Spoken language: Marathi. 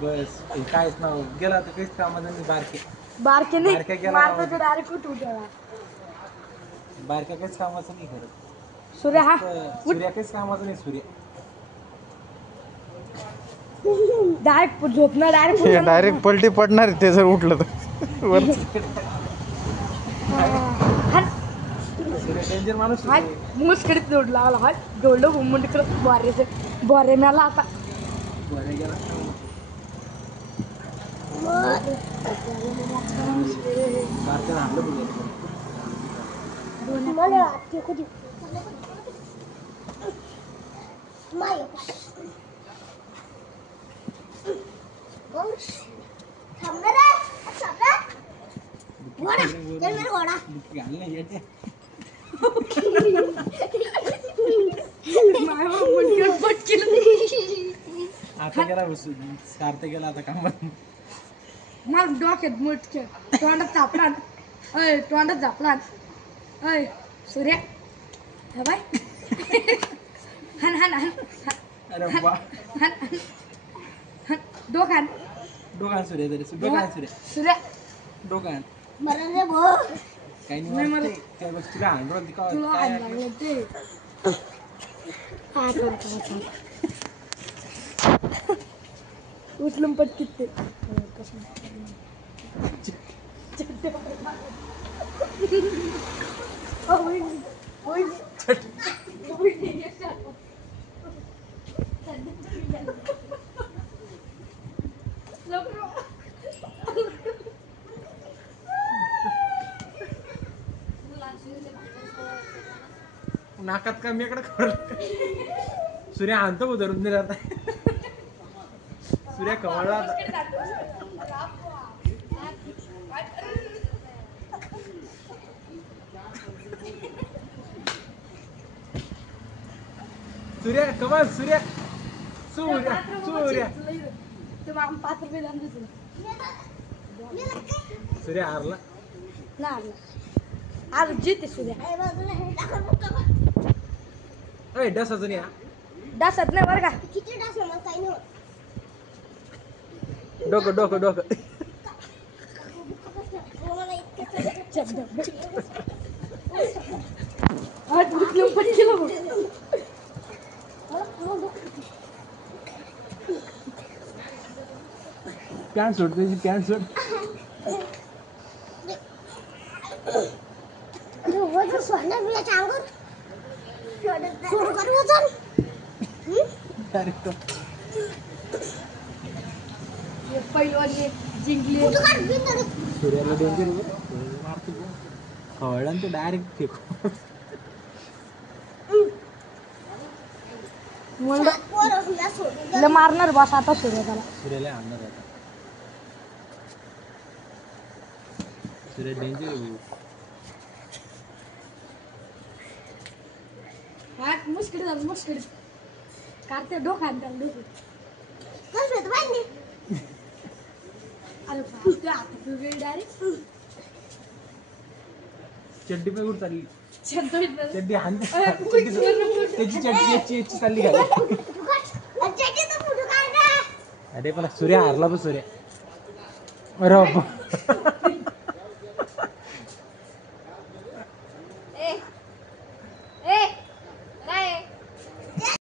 बस काहीच ना गेला तर काहीच कामाचं नाही. बारके नाही गेला डायरेक्ट उठवला. बारक्या काहीच कामाचं नाही खरं. सूर्य हा सूर्या काहीच कामाचं नाही. सूर्य डायरेक्ट झोपणार डायरेक्ट पलटी पडणार ते जर उठलं तर सूर्य डेंजर माणूस हा मुस्कडीत जोड लागला. हा जोडलं घुमून तिकडं बोरे मला आता गेला बारक्याला हाणलं बघ. आता गेला सार्थ गेला आता कामात. मग डोक्यात मुटक्या तोंडात झापला. तोंडात झापला. सूर्या हा बाय हन हन हन अरे वा डोकान डोकान सूर्य तरी डोकान सूर्या डोकान काही नाही नाही मला. त्या गोष्टीला हाणलं तुला काय लागलं ते उचलून पटकीत ते नाकात का मेकडं कर. सूर्य आणतो धरून दिला आता. सूर्य कवळला आता. सूर्य कमाल सूर्य सूर्य सूर्य सूर्य हारला ना आज जिते सूर्या डसाचं नाही. डासात नाही बरं का. डोकं डोकं डोकं आज उचलून पटकीला बघ. पॅन्ट सोड त्याची पॅन्ट सोड. पहिलवान जिंकले. सूर्याला डेंजर मारतो खवळला तो डायरेक्ट फेकू. मारणार बस आता सूर्याला. सूर्याला आणणार आता. सूर्य डेंजर मुश्किल झालं मुश्किल. कार्ते डोकं त्याला डोकं. अरे डायरेक्ट चड्डी पे कुठं चालली. चड्डी हान त्याची त्याची चड्डी याची चालली घाल. अरे पण सूर्य हारला पण सूर्य. अरे